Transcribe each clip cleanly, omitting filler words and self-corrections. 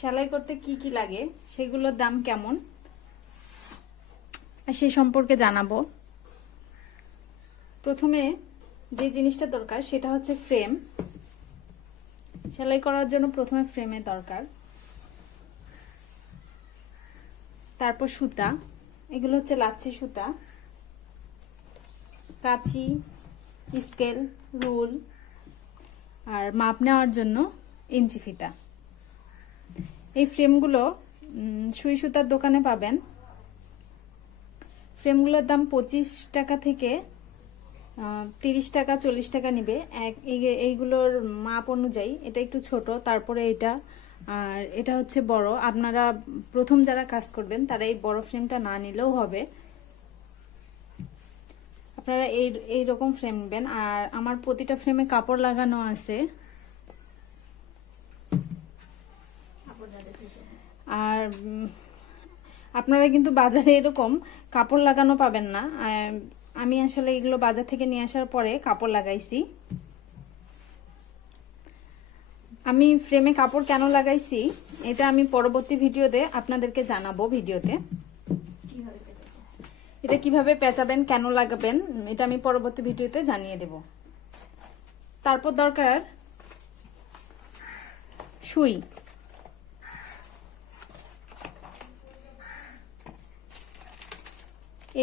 সেলাই করতে কি কি লাগে, সেগুলোর দাম কেমন সে সম্পর্কে জানাবো। প্রথমে যে জিনিসটা দরকার সেটা হচ্ছে ফ্রেম। সেলাই করার জন্য প্রথমে ফ্রেমের দরকার, তারপর সুতা, এগুলো হচ্ছে লাচ্ছি সুতা, কাঁচি, স্কেল, রুল, আর মাপ নেওয়ার জন্য ইঞ্চি ফিতা। এই ফ্রেমগুলো সুই সুতার দোকানে পাবেন। ফ্রেমগুলোর দাম 25 টাকা থেকে 30 টাকা 40 টাকা নিবে এইগুলোর মাপ অনুযায়ী। এটা একটু ছোট, তারপরে এটা, আর এটা হচ্ছে বড়। আপনারা প্রথম যারা কাজ করবেন তারা এই বড় ফ্রেমটা না নিলেও হবে, আপনারা এইরকম ফ্রেম নেবেন। আর আমার প্রতিটা ফ্রেমে কাপড় লাগানো আছে। আর আপনারা কিন্তু বাজারে এরকম কাপড় লাগানো পাবেন না। আমি আসলে এগুলো বাজার থেকে নিয়ে আসার পরে কাপড় লাগাইছি। আমি ফ্রেমে কাপড় কেন লাগাইছি এটা আমি পরবর্তী ভিডিওতে আপনাদেরকে জানাবো। ভিডিওতে এটা কিভাবে পেঁচাবেন, কেন লাগাবেন, এটা আমি পরবর্তী ভিডিওতে জানিয়ে দেব। তারপর দরকার সুই।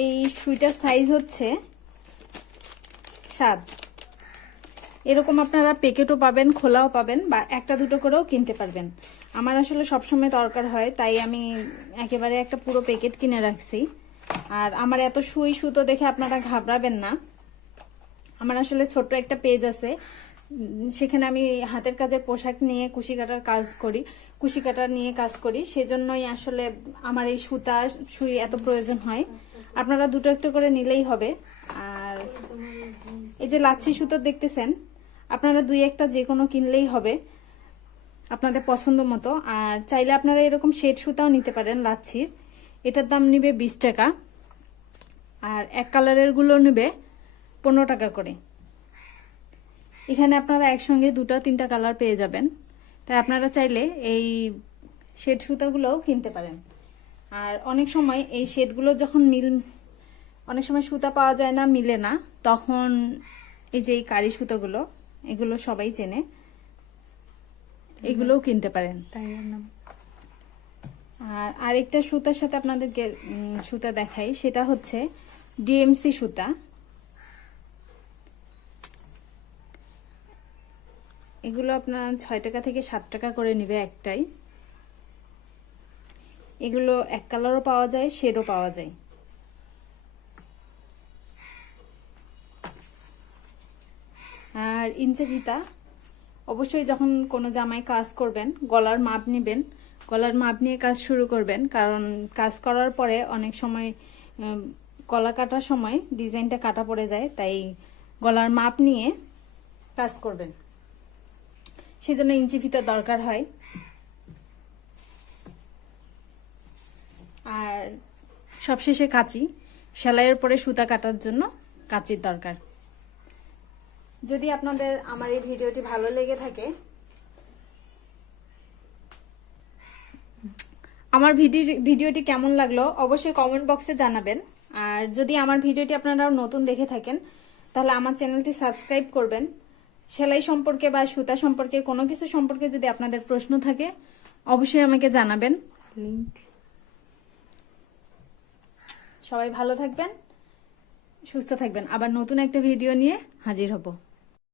এই সুইটার সাইজ হচ্ছে 7। এরকম আপনারা প্যাকেটও পাবেন, খোলাও পাবেন, বা একটা দুটো করেও কিনতে পারবেন। আমার আসলে সবসময় দরকার হয়, তাই আমি একেবারে একটা পুরো প্যাকেট কিনে রাখছি। আর আমার এত সুই সুতো দেখে আপনারা ঘাবড়াবেন না। আমার আসলে ছোট্ট একটা পেজ আছে, সেখানে আমি হাতের কাজের পোশাক নিয়ে কুশি কাটার কাজ করি, কুশি কাটা নিয়ে কাজ করি। সেজন্যই আসলে আমার এই সুতা সুই এত প্রয়োজন হয়। আপনারা দুটো একটু করে নিলেই হবে। আর এই যে লাচ্ছি সুতো দেখতেছেন, আপনারা দুই একটা যে কোনো কিনলেই হবে আপনাদের পছন্দ মতো। আর চাইলে আপনারা এরকম শেড সুতাও নিতে পারেন লাচ্ছির। এটার দাম নিবে 20 টাকা, আর এক কালারের গুলো নিবে 15 টাকা করে। এখানে আপনারা একসঙ্গে 2-3টা কালার পেয়ে যাবেন, তাই আপনারা চাইলে এই শেড সুতাগুলোও কিনতে পারেন। আর অনেক সময় এই শেডগুলো যখন অনেক সময় সুতা পাওয়া যায় না, মিলে না, তখন এই যে এই কারি সুতাগুলো, এগুলো সবাই চেনে, এগুলোও কিনতে পারেন। আর আরেকটা সুতার সাথে আপনাদেরকে সুতা দেখাই, সেটা হচ্ছে ডিএমসি সুতা। এগুলো আপনার 6 টাকা থেকে 7 টাকা করে নিবে একটাই। এগুলো এক কালারও পাওয়া যায়, শেডও পাওয়া যায়। আর ইঞ্চি ফিতা, অবশ্যই যখন কোনো জামায় কাজ করবেন গলার মাপ নেবেন, গলার মাপ নিয়ে কাজ শুরু করবেন। কারণ কাজ করার পরে অনেক সময় গলা কাটার সময় ডিজাইনটা কাটা পড়ে যায়, তাই গলার মাপ নিয়ে কাজ করবেন। সেজন্য ইঞ্চি ফিতা দরকার হয়। আর সবশেষে কাঁচি, সেলাইয়ের পরে সুতা কাটার জন্য কাঁচির দরকার। যদি আপনাদের আমার এই ভিডিওটি ভালো লেগে থাকে, আমার ভিডিওটি কেমন লাগলো অবশ্যই কমেন্ট বক্সে জানাবেন। আর যদি আমার ভিডিওটি আপনারা নতুন দেখে থাকেন তাহলে আমার চ্যানেলটি সাবস্ক্রাইব করবেন। সেলাই সম্পর্কে বা সুতা সম্পর্কে কোনো কিছু সম্পর্কে যদি আপনাদের প্রশ্ন থাকে অবশ্যই আমাকে জানাবেন। সবাই ভালো থাকবেন, সুস্থ থাকবেন। আবার নতুন একটা ভিডিও নিয়ে হাজির হব।